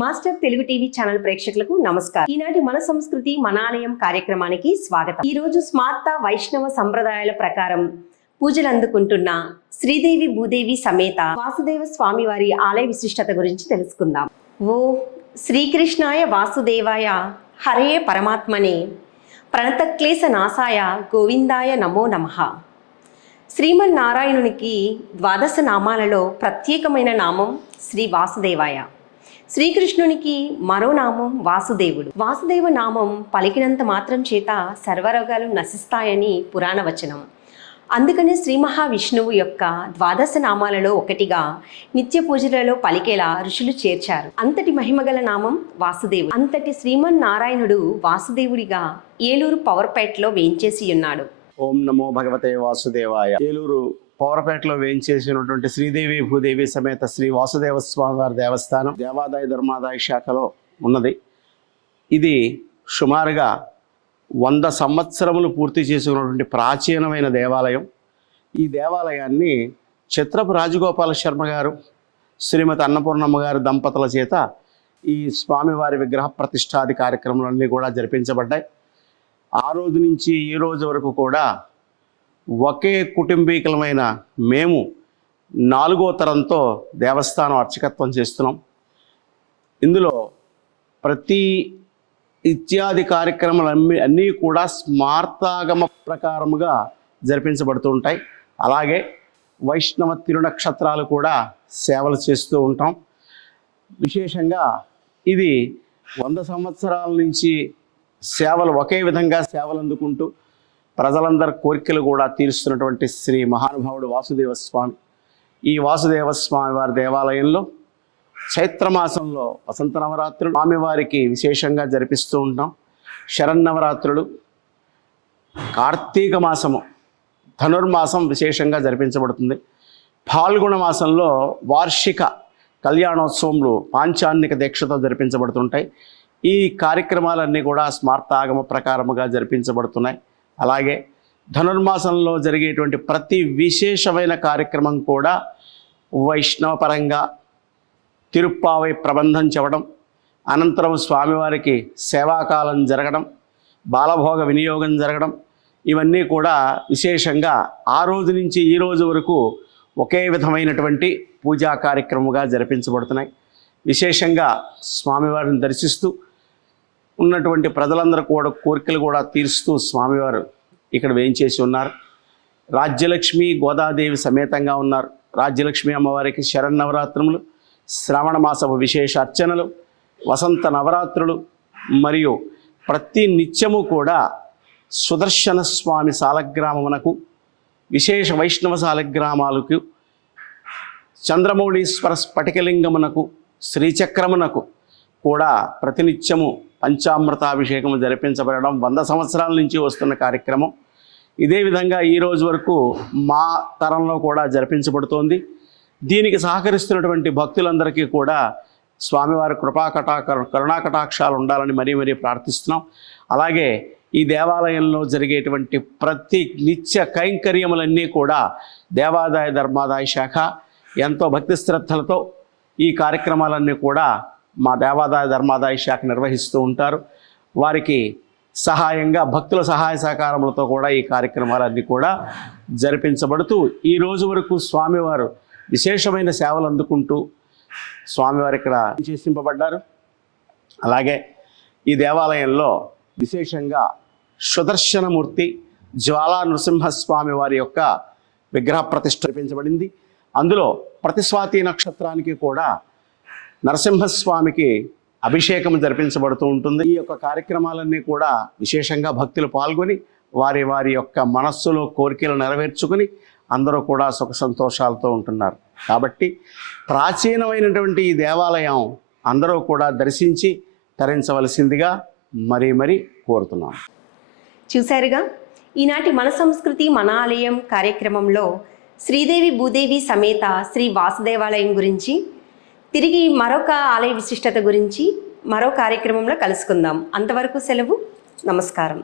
Master Telugu TV channel ప్రేక్షకులకు నమస్కారం. ఈనాటి మన సంస్కృతి మన ఆలయం కార్యక్రమానికి స్వాగతం. ఈ రోజు స్మార్త వైష్ణవ సంప్రదాయాల ప్రకారం పూజలు అందుకుంటున్న శ్రీదేవి భూదేవి సమేత వాసుదేవ స్వామి వారి ఆలయ విశిష్టత గురించి తెలుసుకుందాం. ఓ శ్రీకృష్ణాయ వాసుదేవాయ హరే పరమాత్మనే ప్రణతక్లేశ నాశాయ గోవిందాయ నమో నమః. శ్రీమన్నారాయణునికి ద్వాదశ నామాలలో ప్రత్యేకమైన నామం శ్రీ వాసుదేవాయ. శ్రీకృష్ణునికి మరో నామం వాసుదేవుడు. వాసుదేవ నామం పలికినంత మాత్రం చేత సర్వరోగాలు నశిస్తాయని పురాణ వచనం. అందుకనే శ్రీ మహావిష్ణువు యొక్క ద్వాదశ నామాలలో ఒకటిగా నిత్య పూజలలో పలికేలా ఋషులు చేర్చారు. అంతటి మహిమగల నామం వాసుదేవుడు. అంతటి శ్రీమన్నారాయణుడు వాసుదేవుడిగా ఏలూరు పవర్పేటలో వేంచేసి ఉన్నాడు. ఓం నమో భగవతే వాసుదేవాయ. ఏలూరు పౌరపేటలో వేయించేసినటువంటి శ్రీదేవి భూదేవి సమేత శ్రీ వాసుదేవ స్వామి వారి దేవస్థానం దేవాదాయ ధర్మాదాయ శాఖలో ఉన్నది. ఇది సుమారుగా 100 సంవత్సరములు పూర్తి చేసుకున్నటువంటి ప్రాచీనమైన దేవాలయం. ఈ దేవాలయాన్ని చిత్రపు రాజగోపాల శర్మ గారు శ్రీమతి అన్నపూర్ణమ్మ గారు దంపతుల చేత ఈ స్వామివారి విగ్రహ ప్రతిష్ఠాది కార్యక్రమాలన్నీ కూడా జరిపించబడ్డాయి. ఆ రోజు నుంచి ఈ రోజు వరకు కూడా ఒకే కుటుంబీకులమైన మేము 4వ తరంతో దేవస్థానం అర్చకత్వం చేస్తున్నాం. ఇందులో ప్రతి ఇత్యాది కార్యక్రమాలు అన్నీ కూడా స్మార్తాగమ ప్రకారముగా జరిపించబడుతూ ఉంటాయి. అలాగే వైష్ణవ తిరునక్షత్రాలు కూడా సేవలు చేస్తూ ఉంటాం. విశేషంగా ఇది 100 సంవత్సరాల నుంచి సేవలు ఒకే విధంగా సేవలు అందుకుంటూ ప్రజలందరి కోరికలు కూడా తీరుస్తున్నటువంటి శ్రీ మహానుభావుడు వాసుదేవ స్వామి. ఈ వాసుదేవ స్వామి వారి దేవాలయంలో చైత్రమాసంలో వసంత నవరాత్రులు స్వామివారికి విశేషంగా జరిపిస్తూ ఉంటాం. శరన్నవరాత్రులు, కార్తీక మాసము, ధనుర్మాసం విశేషంగా జరిపించబడుతుంది. ఫాల్గుణ మాసంలో వార్షిక కళ్యాణోత్సవములు పాంచాన్నిక దీక్షతో జరిపించబడుతుంటాయి. ఈ కార్యక్రమాలన్నీ కూడా స్మార్తాగమ ప్రకారముగా జరిపించబడుతున్నాయి. అలాగే ధనుర్మాసంలో జరిగేటువంటి ప్రతి విశేషమైన కార్యక్రమం కూడా వైష్ణవపరంగా తిరుప్పావై ప్రబంధం చెప్పడం, అనంతరం స్వామివారికి సేవాకాలం జరగడం, బాలభోగ వినియోగం జరగడం, ఇవన్నీ కూడా విశేషంగా ఆ రోజు నుంచి ఈ రోజు వరకు ఒకే విధమైనటువంటి పూజా కార్యక్రమంగా జరిపించబడుతున్నాయి. విశేషంగా స్వామివారిని దర్శిస్తూ ఉన్నటువంటి ప్రజలందరూ కూడా కోరికలు కూడా తీరుస్తూ స్వామివారు ఇక్కడ వేయించేసి ఉన్నారు. రాజ్యలక్ష్మి గోదాదేవి సమేతంగా ఉన్నారు. రాజ్యలక్ష్మి అమ్మవారికి శరన్నవరాత్రులు, శ్రావణ మాసపు విశేష అర్చనలు, వసంత నవరాత్రులు మరియు ప్రతి నిత్యము కూడా సుదర్శన స్వామి సాలగ్రామమునకు, విశేష వైష్ణవ సాలగ్రామాలకు, చంద్రమౌళీశ్వర స్ఫటికలింగమునకు, శ్రీచక్రమునకు కూడా ప్రతినిత్యము పంచామృతాభిషేకము జరిపించబడడం 100 సంవత్సరాల నుంచి వస్తున్న కార్యక్రమం. ఇదే విధంగా ఈ రోజు వరకు మా తరంలో కూడా జరిపించబడుతోంది. దీనికి సహకరిస్తున్నటువంటి భక్తులందరికీ కూడా స్వామివారి కరుణాకటాక్షాలు ఉండాలని మరీ మరీ ప్రార్థిస్తున్నాం. అలాగే ఈ దేవాలయంలో జరిగేటువంటి ప్రతి నిత్య కైంకర్యములన్నీ కూడా దేవాదాయ ధర్మాదాయ శాఖ ఎంతో భక్తి శ్రద్ధలతో ఈ కార్యక్రమాలన్నీ కూడా మా దేవాదాయ ధర్మాదాయ శాఖ నిర్వహిస్తూ ఉంటారు. వారికి సహాయంగా భక్తుల సహాయ సహకారములతో కూడా ఈ కార్యక్రమాలన్నీ కూడా జరిపించబడుతూ ఈ రోజు వరకు స్వామివారు విశేషమైన సేవలు అందుకుంటూ స్వామివారు ఇక్కడ చేసింపబడ్డారు. అలాగే ఈ దేవాలయంలో విశేషంగా సుదర్శనమూర్తి జ్వాలా నృసింహస్వామి వారి యొక్క విగ్రహ ప్రతిష్ఠించబడింది. అందులో ప్రతిస్వాతి నక్షత్రానికి కూడా నరసింహస్వామికి అభిషేకం జరిపించబడుతూ ఉంటుంది. ఈ యొక్క కార్యక్రమాలన్నీ కూడా విశేషంగా భక్తులు పాల్గొని వారి వారి యొక్క మనస్సులో కోరికలు నెరవేర్చుకుని అందరూ కూడా సుఖ సంతోషాలతో ఉంటున్నారు. కాబట్టి ప్రాచీనమైనటువంటి ఈ దేవాలయం అందరూ కూడా దర్శించి తరించవలసిందిగా మరీ మరీ కోరుతున్నాం. చూశారుగా, ఈనాటి మన సంస్కృతి మన ఆలయం కార్యక్రమంలో శ్రీదేవి భూదేవి సమేత శ్రీ వాసుదేవాలయం గురించి, తిరిగి మరొక ఆలయ విశిష్టత గురించి మరో కార్యక్రమంలో కలుసుకుందాం. అంతవరకు సెలవు. నమస్కారం.